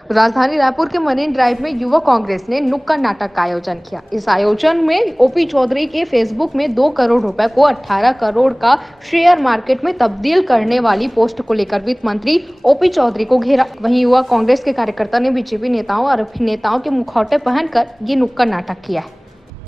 राजधानी रायपुर के marine drive में युवा कांग्रेस ने नुक्कड़ नाटक का आयोजन किया। इस आयोजन में ओपी चौधरी के फेसबुक में 2 करोड़ रुपए को 18 करोड़ का शेयर मार्केट में तब्दील करने वाली पोस्ट को लेकर वित्त मंत्री ओपी चौधरी को घेरा। वहीं युवा कांग्रेस के कार्यकर्ता ने बीजेपी नेताओं और अभिनेताओं के मुखौटे पहनकर ये नुक्कड़ नाटक किया है।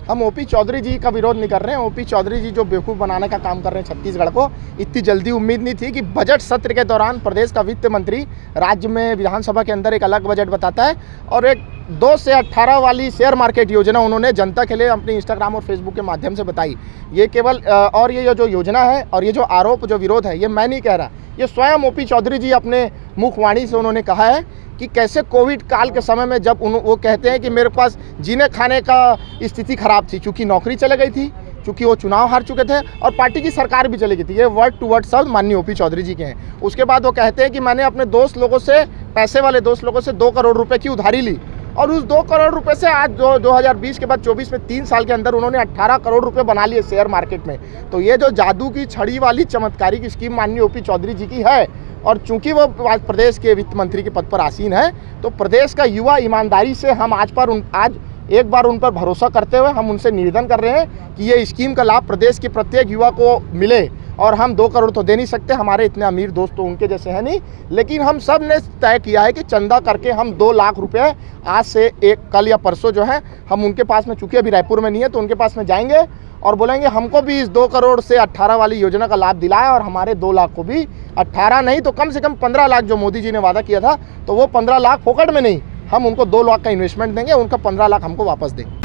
हम ओपी चौधरी जी का विरोध नहीं कर रहे हैं। ओपी चौधरी जी जो बेवकूफ़ बनाने का काम कर रहे हैं छत्तीसगढ़ को, इतनी जल्दी उम्मीद नहीं थी कि बजट सत्र के दौरान प्रदेश का वित्त मंत्री राज्य में विधानसभा के अंदर एक अलग बजट बताता है और एक 2 से 18 वाली शेयर मार्केट योजना उन्होंने जनता के लिए अपनी इंस्टाग्राम और फेसबुक के माध्यम से बताई। ये केवल और ये जो योजना है और ये जो आरोप जो विरोध है, ये मैं नहीं कह रहा, ये स्वयं ओपी चौधरी जी अपने मुखवाणी से उन्होंने कहा है कि कैसे कोविड काल के समय में जब वो कहते हैं कि मेरे पास जीने खाने का स्थिति खराब थी, चूँकि नौकरी चले गई थी, चूँकि वो चुनाव हार चुके थे और पार्टी की सरकार भी चली गई थी। ये वर्ड टू वर्ड शब्द माननीय ओपी चौधरी जी के हैं। उसके बाद वो कहते हैं कि मैंने अपने दोस्त लोगों से, पैसे वाले दोस्त लोगों से 2 करोड़ रुपए की उधारी ली और उस 2 करोड़ रुपए से आज 2020 के बाद 24 में 3 साल के अंदर उन्होंने 18 करोड़ रुपए बना लिए शेयर मार्केट में। तो ये जो जादू की छड़ी वाली चमत्कारी स्कीम माननीय ओपी चौधरी जी की है और चूंकि वो प्रदेश के वित्त मंत्री के पद पर आसीन है, तो प्रदेश का युवा ईमानदारी से हम आज एक बार उन पर भरोसा करते हुए हम उनसे निवेदन कर रहे हैं कि ये स्कीम का लाभ प्रदेश के प्रत्येक युवा को मिले। और हम 2 करोड़ तो दे नहीं सकते, हमारे इतने अमीर दोस्त तो उनके जैसे हैं नहीं, लेकिन हम सब ने तय किया है कि चंदा करके हम 2 लाख रुपए आज से कल या परसों जो है हम उनके पास में, चूँकि अभी रायपुर में नहीं है, तो उनके पास में जाएंगे और बोलेंगे हमको भी इस 2 करोड़ से 18 वाली योजना का लाभ दिलाया और हमारे 2 लाख को भी, 18 नहीं तो कम से कम 15 लाख जो मोदी जी ने वादा किया था, तो वो 15 लाख फोकट में नहीं, हम उनको 2 लाख का इन्वेस्टमेंट देंगे, उनका 15 लाख हमको वापस देंगे।